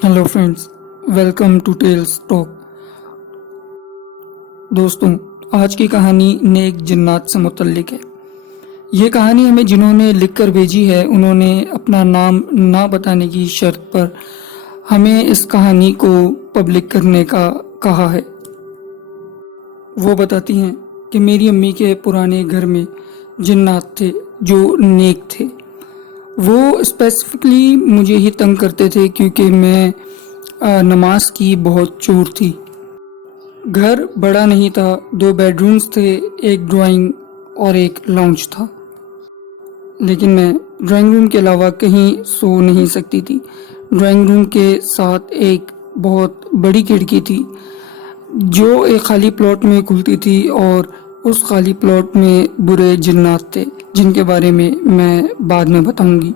Hello friends, welcome to Tales Talk. दोस्तों, आज की कहानी नेक जिन्नात से मुतल्लिक है। ये कहानी हमें जिन्होंने लिख कर भेजी है, उन्होंने अपना नाम ना बताने की शर्त पर हमें इस कहानी को पब्लिक करने का कहा है। वो बताती हैं कि मेरी अम्मी के पुराने घर में जिन्नात थे जो नेक थे। वो स्पेसिफिकली मुझे ही तंग करते थे क्योंकि मैं नमाज की बहुत चोर थी। घर बड़ा नहीं था, 2 बेडरूम्स थे, एक ड्राइंग और एक लाउंज था, लेकिन मैं ड्राइंग रूम के अलावा कहीं सो नहीं सकती थी। ड्राइंग रूम के साथ एक बहुत बड़ी खिड़की थी जो एक खाली प्लॉट में खुलती थी और उस खाली प्लॉट में बुरे जिन्नात थे जिनके बारे में मैं बाद में बताऊंगी।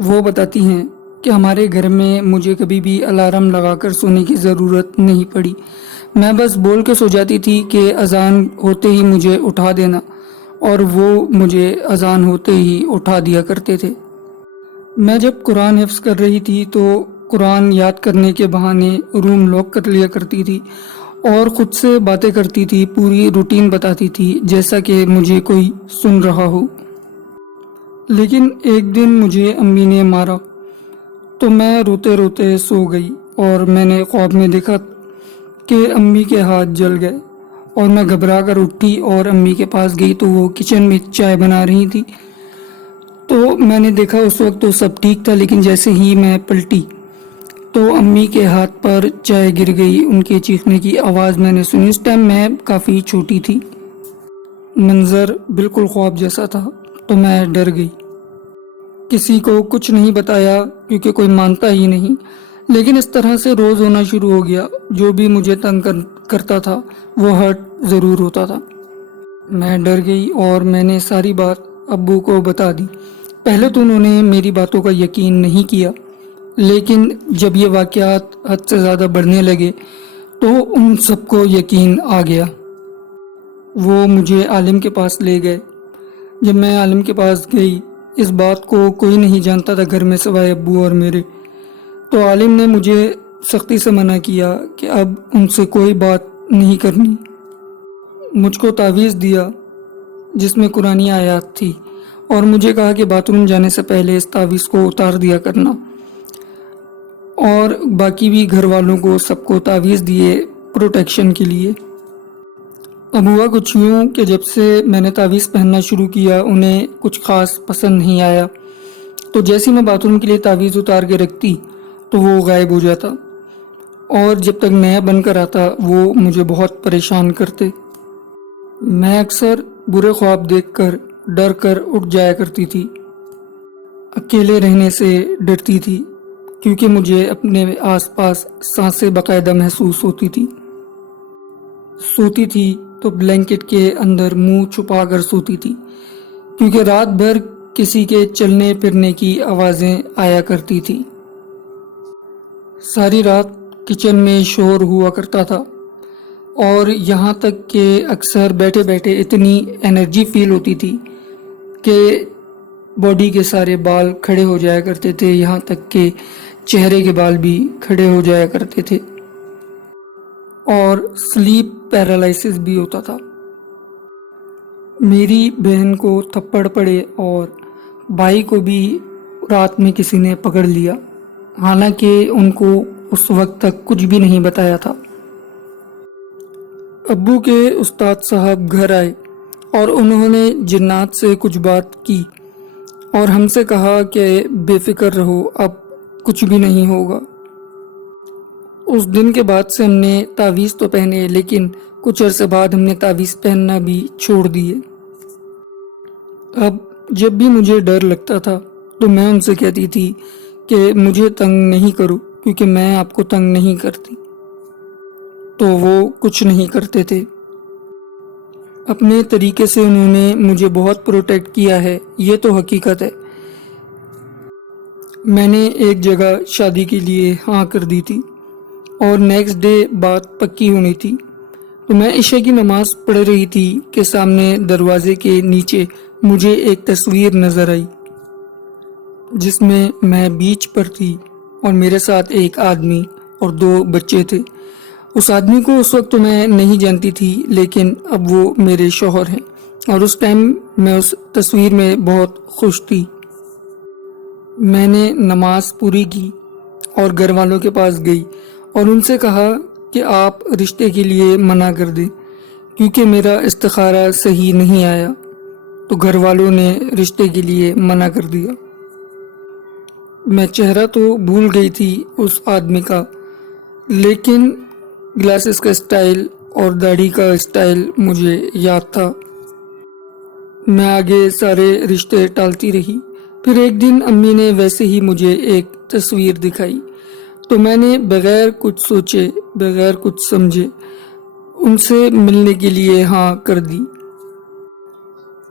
वो बताती हैं कि हमारे घर में मुझे कभी भी अलार्म लगाकर सोने की ज़रूरत नहीं पड़ी। मैं बस बोल के सो जाती थी कि अजान होते ही मुझे उठा देना, और वो मुझे अजान होते ही उठा दिया करते थे। मैं जब कुरान हिफ्ज़ कर रही थी तो कुरान याद करने के बहाने रूम लॉक कर लिया करती थी और ख़ुद से बातें करती थी, पूरी रूटीन बताती थी जैसा कि मुझे कोई सुन रहा हो। लेकिन एक दिन मुझे अम्मी ने मारा तो मैं रोते रोते सो गई और मैंने ख्वाब में देखा कि अम्मी के हाथ जल गए और मैं घबरा कर उठी और अम्मी के पास गई तो वो किचन में चाय बना रही थी। तो मैंने देखा उस वक्त तो सब ठीक था, लेकिन जैसे ही मैं पलटी तो अम्मी के हाथ पर चाय गिर गई। उनके चीखने की आवाज़ मैंने सुनी। उस टाइम मैं काफ़ी छोटी थी, मंजर बिल्कुल ख्वाब जैसा था, तो मैं डर गई। किसी को कुछ नहीं बताया क्योंकि कोई मानता ही नहीं, लेकिन इस तरह से रोज़ होना शुरू हो गया। जो भी मुझे तंग करता था वो हर्ट ज़रूर होता था। मैं डर गई और मैंने सारी बात अब्बू को बता दी। पहले तो उन्होंने मेरी बातों का यकीन नहीं किया, लेकिन जब ये वाक़यात हद से ज़्यादा बढ़ने लगे तो उन सबको यकीन आ गया। वो मुझे आलिम के पास ले गए। जब मैं आलिम के पास गई, इस बात को कोई नहीं जानता था घर में सिवाय अब्बू और मेरे। तो आलिम ने मुझे सख्ती से मना किया कि अब उनसे कोई बात नहीं करनी। मुझको तावीज़ दिया जिसमें कुरानी आयत थी और मुझे कहा कि बाथरूम जाने से पहले इस तावीज़ को उतार दिया करना, और बाकी भी घर वालों को सबको तावीज़ दिए प्रोटेक्शन के लिए। अब हुआ कुछ यूँ कि जब से मैंने तावीज़ पहनना शुरू किया उन्हें कुछ ख़ास पसंद नहीं आया। तो जैसे मैं बाथरूम के लिए तावीज़ उतार के रखती तो वो गायब हो जाता, और जब तक नया बनकर आता वो मुझे बहुत परेशान करते। मैं अक्सर बुरे ख्वाब देखकर डर कर उठ जाया करती थी। अकेले रहने से डरती थी क्योंकि मुझे अपने आसपास सांसें बाकायदा महसूस होती थी। सोती थी तो ब्लैंकेट के अंदर मुंह छुपा कर सोती थी क्योंकि रात भर किसी के चलने फिरने की आवाज़ें आया करती थी। सारी रात किचन में शोर हुआ करता था और यहाँ तक कि अक्सर बैठे बैठे इतनी एनर्जी फील होती थी कि बॉडी के सारे बाल खड़े हो जाया करते थे, यहाँ तक कि चेहरे के बाल भी खड़े हो जाया करते थे, और स्लीप पैरालिसिस भी होता था। मेरी बहन को थप्पड़ पड़े और भाई को भी रात में किसी ने पकड़ लिया, हालांकि उनको उस वक्त तक कुछ भी नहीं बताया था। अब्बू के उस्ताद साहब घर आए और उन्होंने जिन्नात से कुछ बात की और हमसे कहा कि बेफिक्र रहो, अब कुछ भी नहीं होगा। उस दिन के बाद से हमने तावीज़ तो पहने, लेकिन कुछ अरसे बाद हमने तावीज़ पहनना भी छोड़ दिए। अब जब भी मुझे डर लगता था तो मैं उनसे कहती थी कि मुझे तंग नहीं करो क्योंकि मैं आपको तंग नहीं करती, तो वो कुछ नहीं करते थे। अपने तरीके से उन्होंने मुझे बहुत प्रोटेक्ट किया है, ये तो हकीकत है। मैंने एक जगह शादी के लिए हाँ कर दी थी और नेक्स्ट डे बात पक्की होनी थी। तो मैं इशा की नमाज़ पढ़ रही थी कि सामने दरवाजे के नीचे मुझे एक तस्वीर नज़र आई जिसमें मैं बीच पर थी اور میرے ساتھ ایک آدمی اور 2 بچے تھے۔ اس آدمی کو اس وقت تو میں نہیں جانتی تھی، لیکن اب وہ میرے شوہر ہیں، اور اس ٹائم میں اس تصویر میں بہت خوش تھی۔ میں نے نماز پوری کی اور گھر والوں کے پاس گئی اور ان سے کہا کہ آپ رشتے کے لیے منع کر دیں، کیونکہ میرا استخارہ صحیح نہیں آیا۔ تو گھر والوں نے رشتے کے لیے منع کر دیا۔ میں چہرہ تو بھول گئی تھی اس آدمی کا، لیکن گلاسز کا اسٹائل اور داڑھی کا اسٹائل مجھے یاد تھا۔ میں آگے سارے رشتے ٹالتی رہی۔ پھر ایک دن امی نے ویسے ہی مجھے ایک تصویر دکھائی، تو میں نے بغیر کچھ سوچے، بغیر کچھ سمجھے ان سے ملنے کے لیے ہاں کر دی۔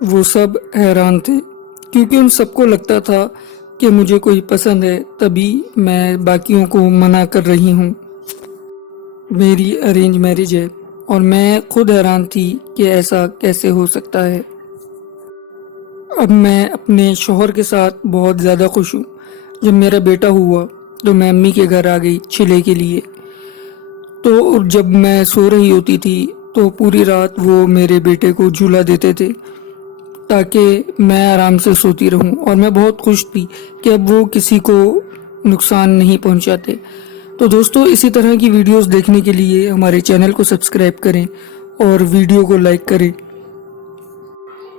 وہ سب حیران تھے، کیونکہ ان سب کو لگتا تھا کہ مجھے کوئی پسند ہے، تبھی میں باقیوں کو منع کر رہی ہوں۔ میری ارینج میرج ہے، اور میں خود حیران تھی کہ ایسا کیسے ہو سکتا ہے۔ اب میں اپنے شوہر کے ساتھ بہت زیادہ خوش ہوں۔ جب میرا بیٹا ہوا تو میں امی کے گھر آ گئی چھلے کے لیے۔ تو جب میں سو رہی ہوتی تھی تو پوری رات وہ میرے بیٹے کو جھولا دیتے تھے تاکہ میں آرام سے سوتی رہوں، اور میں بہت خوش تھی کہ اب وہ کسی کو نقصان نہیں پہنچاتے۔ تو دوستو، اسی طرح کی ویڈیوز دیکھنے کے لیے ہمارے چینل کو سبسکرائب کریں اور ویڈیو کو لائک کریں،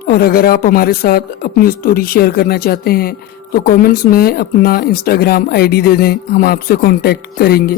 اور اگر آپ ہمارے ساتھ اپنی سٹوری شیئر کرنا چاہتے ہیں تو کامنٹس میں اپنا انسٹاگرام ID دے دیں، ہم آپ سے کانٹیکٹ کریں گے۔